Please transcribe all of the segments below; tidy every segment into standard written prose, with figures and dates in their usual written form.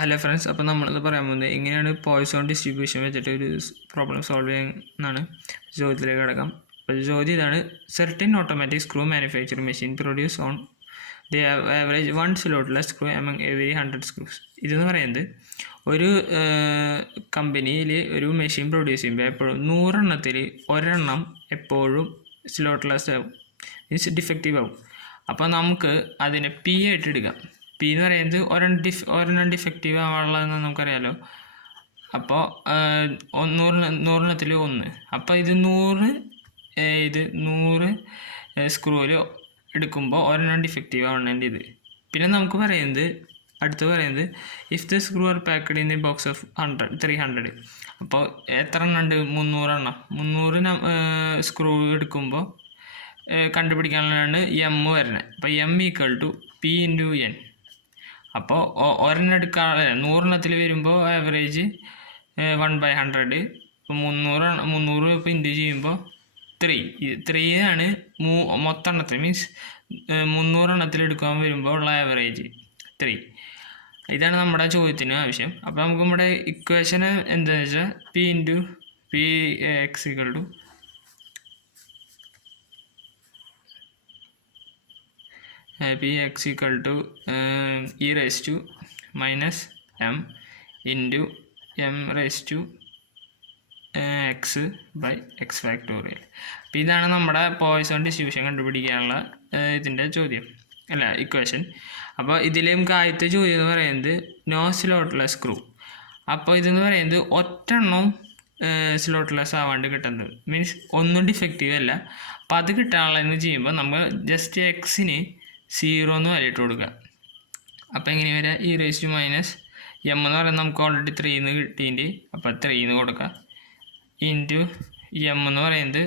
Hello friends, അപ്പോൾ നമ്മളത് പറയാൻ പോകുന്നത് എങ്ങനെയാണ് പോയ്സോൺ ഡിസ്ട്രിബ്യൂഷൻ വെച്ചിട്ട് ഒരു പ്രോബ്ലം സോൾവ് ചെയ്യാനാണ്. ചോദ്യത്തിലേക്ക് കിടക്കാം. അപ്പോൾ ചോദ്യം ഇതാണ്: certain automatic screw manufacturing machine produce on the average 1 slotless screw among every 100 screws. ഇതെന്ന് പറയുന്നത് ഒരു കമ്പനിയിൽ ഒരു മെഷീൻ പ്രൊഡ്യൂസ് ചെയ്യുമ്പോൾ എപ്പോഴും 100 എണ്ണത്തിൽ ഒരെണ്ണം എപ്പോഴും സ്ലോട്ട്ലെസ് ആവും, മീൻസ് ഡിഫക്റ്റീവ് ആവും. അപ്പോൾ നമുക്ക് അതിനെ പി ആയിട്ട് എടുക്കാം. പി എന്ന് പറയുന്നത് ഒരെണ്ണം ഡിഫക്റ്റീവ് ആവാനുള്ളതെന്ന് നമുക്കറിയാലോ. അപ്പോൾ 100 1. അപ്പോൾ ഇത് 100 സ്ക്രൂവിൽ എടുക്കുമ്പോൾ ഒരെണ്ണം ഡിഫക്റ്റീവ് ആവണേൻ്റെ ഇത്. പിന്നെ നമുക്ക് അടുത്ത് പറയുന്നത് if the screw are packed in the box of 300. അപ്പോൾ എത്ര എണ്ണം ഉണ്ട്? 300 എണ്ണം. 300 സ്ക്രൂ എടുക്കുമ്പോൾ കണ്ടുപിടിക്കാനുള്ളതാണ് എം വരുന്നത്. അപ്പോൾ M equal to P into N. അപ്പോൾ ഒരെണ്ണം എടുക്കാൻ 100 എണ്ണത്തിൽ വരുമ്പോൾ ആവറേജ് 1/100. ഇപ്പോൾ 300 ഇപ്പോൾ ഇൻറ്റു ചെയ്യുമ്പോൾ 3 ആണ് മൊത്തം എണ്ണത്തിൽ, മീൻസ് 300 എണ്ണത്തിൽ എടുക്കാൻ വരുമ്പോൾ ഉള്ള ആവറേജ് 3. ഇതാണ് നമ്മുടെ ചോദ്യത്തിന് ആവശ്യം. അപ്പോൾ നമുക്ക് നമ്മുടെ ഇക്വേഷൻ എന്താണെന്ന് വെച്ചാൽ P into P X equal to Px equal to e raised to minus m into m raised to x by x factorial. അപ്പോൾ ഇതാണ് നമ്മുടെ പോയ്സോൺ ഡിസ്ട്രിബ്യൂഷൻ കണ്ടുപിടിക്കാനുള്ള ഇതിൻ്റെ ഇക്വേഷൻ. അപ്പോൾ ഇതിൽ നമുക്ക് ആദ്യത്തെ ചോദ്യം എന്ന് പറയുന്നത് നോ സ്ലോട്ട്ലെസ് സ്ക്രൂ. അപ്പോൾ ഇതെന്ന് പറയുന്നത് ഒറ്റെണ്ണം സ്ലോട്ട്ലെസ് ആവാണ്ട് കിട്ടുന്നത്, മീൻസ് ഒന്നും ഡിഫക്റ്റീവ് അല്ല. അപ്പോൾ അത് കിട്ടാനുള്ളതെന്ന് ചെയ്യുമ്പോൾ നമ്മൾ ജസ്റ്റ് എക്സിന് 0 എന്ന് വിലയിട്ട് കൊടുക്കുക. അപ്പോൾ എങ്ങനെ വരിക? E raise to minus M എന്ന് പറയുന്നത് നമുക്ക് ഓൾറെഡി 3 എന്ന് കിട്ടിയിട്ട്, അപ്പോൾ 3 എന്ന് കൊടുക്കുക. ഇൻറ്റു എം എന്ന് പറയുന്നത്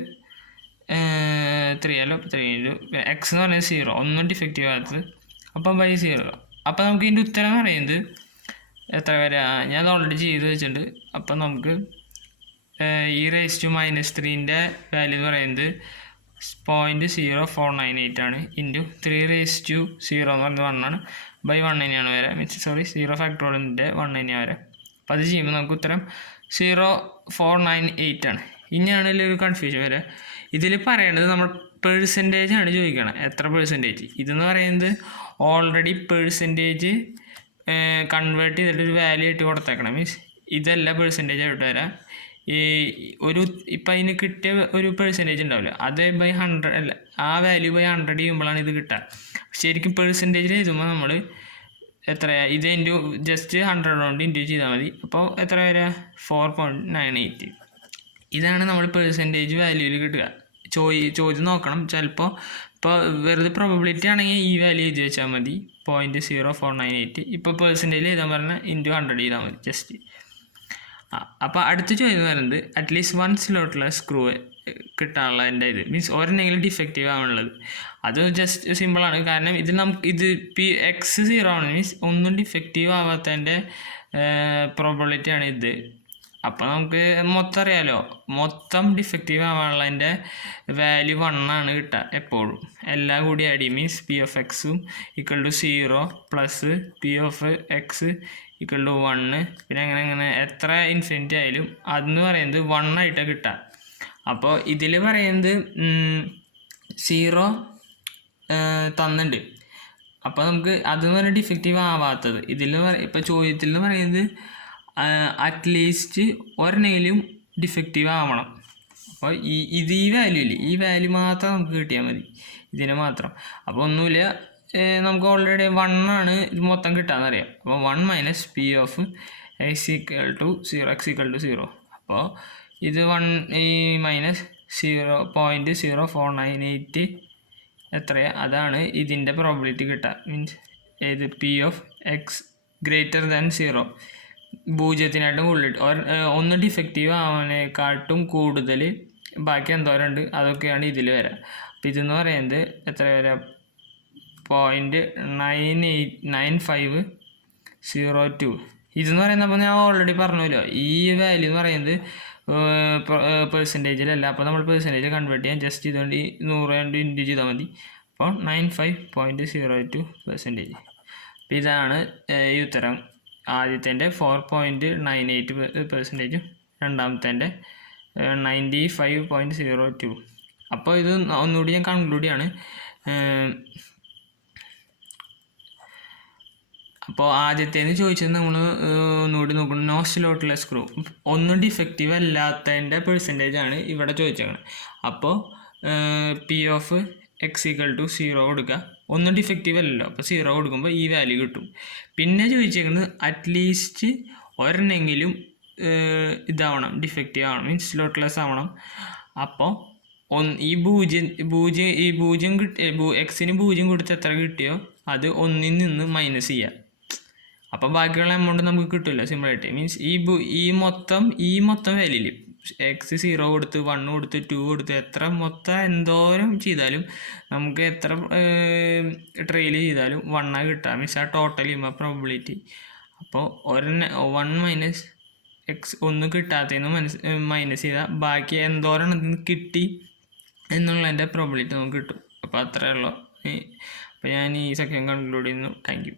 3 അല്ല, 3 ഇൻറ്റു എക്സ് എന്ന് പറയുന്നത് 0, ഒന്നും ഡിഫക്റ്റീവ് ആകാത്തത്. അപ്പോൾ ബൈ 0. അപ്പോൾ നമുക്ക് ഇതിൻ്റെ ഉത്തരം എന്ന് പറയുന്നത് എത്ര വരിക? ഞാൻ ഓൾറെഡി ചെയ്ത് വെച്ചിട്ടുണ്ട്. അപ്പോൾ നമുക്ക് ഇ റേസ് ടു മൈനസ് 3ൻ്റെ വാല്യൂ എന്ന് പറയുന്നത് 0.0498 ആണ്. ഇൻറ്റു 3 റേസ് ടു 0 എന്ന് പറയുന്നത് 1 ആണ്. ബൈ 1 തന്നെയാണ് വരാം, മീൻസ് 0 ഫാക്ടോറിയലിൻ്റെ 1 തന്നെയാണ് വരാം. അപ്പോൾ അത് ചെയ്യുമ്പോൾ നമുക്ക് ഉത്തരം 0.498 ആണ്. ഇനിയാണ് ഇതിലൊരു കൺഫ്യൂഷൻ വരിക. ഇതിൽ പറയേണ്ടത് നമ്മൾ പെർസെൻറ്റേജ് ആണ് ചോദിക്കണം. എത്ര പെർസെൻറ്റേജ്? ഇതെന്ന് പറയുന്നത് ഓൾറെഡി പെർസെൻറ്റേജ് കൺവേർട്ട് ചെയ്തിട്ടൊരു വാല്യൂ ആയിട്ട് കൊടുത്തേക്കണം, മീൻസ് ഇതല്ല പെർസെൻറ്റേജ് ആയിട്ട് വരാം. ഇപ്പം അതിന് കിട്ടിയ ഒരു പെർസെൻറ്റേജ് ഉണ്ടാവില്ല, അത് ബൈ 100 അല്ല, ആ വാല്യൂ ബൈ 100 ചെയ്യുമ്പോഴാണ് ഇത് കിട്ടുക. ശരിക്കും പെർസെൻറ്റേജിൽ എഴുതുമ്പോൾ നമ്മൾ എത്രയാണ്? ഇത് ജസ്റ്റ് 100 കൊണ്ട് ഇൻറ്റു ചെയ്താൽ മതി. അപ്പോൾ എത്ര വരിക? 4.98. ഇതാണ് നമ്മൾ പെർസെൻറ്റേജ് വാല്യൂവിൽ കിട്ടുക. ചോദ്യം നോക്കണം. ചിലപ്പോൾ ഇപ്പോൾ വെറുതെ പ്രോബബിലിറ്റി ആണെങ്കിൽ ഈ വാല്യൂ എഴുതി വെച്ചാൽ മതി, 0.0498. ഇപ്പോൾ പെർസെൻറ്റേജ് എഴുതാൻ പറഞ്ഞാൽ ഇൻറ്റു 100 ചെയ്താൽ മതി ജസ്റ്റ്. അപ്പോൾ അടുത്ത ചോദ്യം പറയുന്നത് അറ്റ്ലീസ്റ്റ് 1 സ്ലോട്ട്ലെസ് സ്ക്രൂ കിട്ടാനുള്ള എൻ്റെ ഇത്, മീൻസ് ഒരെണ്ണെങ്കിലും ഡിഫക്റ്റീവ് ആവാനുള്ളത്. അത് ജസ്റ്റ് സിമ്പിളാണ്. കാരണം ഇതിൽ നമുക്ക് പി എക്സ് 0 ആണ്, മീൻസ് ഒന്നും ഡിഫക്റ്റീവ് ആവാത്തതിൻ്റെ പ്രോബബിലിറ്റിയാണ് ഇത്. അപ്പോൾ നമുക്ക് മൊത്തം അറിയാലോ, മൊത്തം ഡിഫക്റ്റീവ് ആവാനുള്ളതിൻ്റെ വാല്യൂ 1 ആണ് കിട്ടുക എപ്പോഴും. എല്ലാം കൂടി ആഡ് ചെയ്യും, മീൻസ് പി ഓഫ് എക്സും equal to 0 plus P of X equal to 1. പിന്നെ അങ്ങനെ എത്ര ഇൻഫിനിറ്റി ആയാലും അതെന്ന് പറയുന്നത് 1 ആയിട്ടാണ് കിട്ടുക. അപ്പോൾ ഇതിൽ പറയുന്നത് 0 തന്നിട്ടുണ്ട്. അപ്പോൾ നമുക്ക് അതെന്ന് പറഞ്ഞാൽ ഡിഫക്റ്റീവ് ആവാത്തത്. ഇപ്പോൾ ചോദ്യത്തിൽ എന്ന് പറയുന്നത് അറ്റ്ലീസ്റ്റ് ഒരെണ്ണെങ്കിലും ഡിഫക്റ്റീവ് ആവണം. അപ്പോൾ ഈ വാല്യൂ ഇല്ലേ, ഈ വാല്യൂ മാത്രം നമുക്ക് കിട്ടിയാൽ മതി, ഇതിന് മാത്രം. അപ്പോൾ ഒന്നുമില്ല, നമുക്ക് ഓൾറെഡി 1 ആണ് ഇത് മൊത്തം കിട്ടാമെന്നറിയാം. അപ്പോൾ 1 minus P of X equal to 0. അപ്പോൾ ഇത് 1 മൈനസ് 0.0498 എത്രയാണ്? അതാണ് ഇതിൻ്റെ പ്രോബിലിറ്റി കിട്ടുക, മീൻസ് ഏത് P of X greater than 0, 0-നായിട്ടും കൂടുതൽ. ഒന്ന് ഡിഫക്റ്റീവ് ആവാനേക്കാട്ടും കൂടുതൽ ബാക്കി എന്തോരമുണ്ട് അതൊക്കെയാണ് ഇതിൽ വരിക. അപ്പോൾ ഇതെന്ന് പറയുന്നത് എത്ര വരിക? 0.9502. ഇതെന്ന് പറയുന്നത്, അപ്പോൾ ഞാൻ ഓൾറെഡി പറഞ്ഞല്ലോ, ഈ വാല്യൂ എന്ന് പറയുന്നത് പെർസെൻറ്റേജിലല്ല. അപ്പോൾ നമ്മൾ പെർസെൻറ്റേജ് കൺവേർട്ട് ചെയ്യാൻ ജസ്റ്റ് ഇതുകൊണ്ട് 100 കൊണ്ട് ഇൻറ്റു ചെയ്താൽ മതി. അപ്പോൾ 95.02%. അപ്പോൾ ഇതാണ് ഈ ഉത്തരം. ആദ്യത്തെ 4.98%, രണ്ടാമത്തെ 95.02. അപ്പോൾ ഇത് ഒന്നുകൂടി ഞാൻ കൺക്ലൂഡ് ചെയ്യാണ്. അപ്പോൾ ആദ്യത്തേന്ന് ചോദിച്ചത് നമ്മൾ ഒന്നുകൂടി നോക്കണം. നോ സ്ലോട്ട്ലെസ് സ്ക്രൂ ഒന്നും ഡിഫക്റ്റീവ് അല്ലാത്തതിൻ്റെ പെർസെൻറ്റേജാണ് ഇവിടെ ചോദിച്ചേക്കുന്നത്. അപ്പോൾ P(x=0) കൊടുക്കുക. ഒന്നും ഡിഫക്റ്റീവ് അല്ലല്ലോ, അപ്പോൾ 0 കൊടുക്കുമ്പോൾ ഈ വാല്യൂ കിട്ടും. പിന്നെ ചോദിച്ചേക്കുന്നത് അറ്റ്ലീസ്റ്റ് ഒരെണ്ണെങ്കിലും ഇതാവണം, ഡിഫക്റ്റീവ് ആവണം, മീൻസ് സ്ലോട്ട്ലെസ് ആവണം. അപ്പോൾ ഈ പൂജ്യം എക്സിന് 0 കൊടുത്ത് എത്ര കിട്ടിയോ അത് 1-ൽ നിന്ന് മൈനസ് ചെയ്യുക. അപ്പോൾ ബാക്കിയുള്ള എമൗണ്ട് നമുക്ക് കിട്ടില്ല സിമ്പിളായിട്ട്. മീൻസ് ഈ മൊത്തം വാല്യൂല് എക്സ് 0 കൊടുത്ത് 1 കൊടുത്ത് 2 കൊടുത്ത് മൊത്തം എന്തോരം ചെയ്താലും നമുക്ക് എത്ര ട്രെയിൽ ചെയ്താലും 1 കിട്ടുക. മീൻസ് ആ ടോട്ടൽ ചെയ്യുമ്പോൾ പ്രോബിലിറ്റി. അപ്പോൾ 1 - x ഒന്നും കിട്ടാത്തതെന്ന് മൈനസ് ചെയ്താൽ ബാക്കി എന്തോരം കിട്ടി എന്നുള്ളതിൻ്റെ പ്രോബിലിറ്റി നമുക്ക് കിട്ടും. അപ്പോൾ അത്രയേ ഉള്ളൂ. അപ്പോൾ ഞാൻ ഈ സെക്ഷൻ കൺക്ലൂഡ് ചെയ്യുന്നു. Thank you.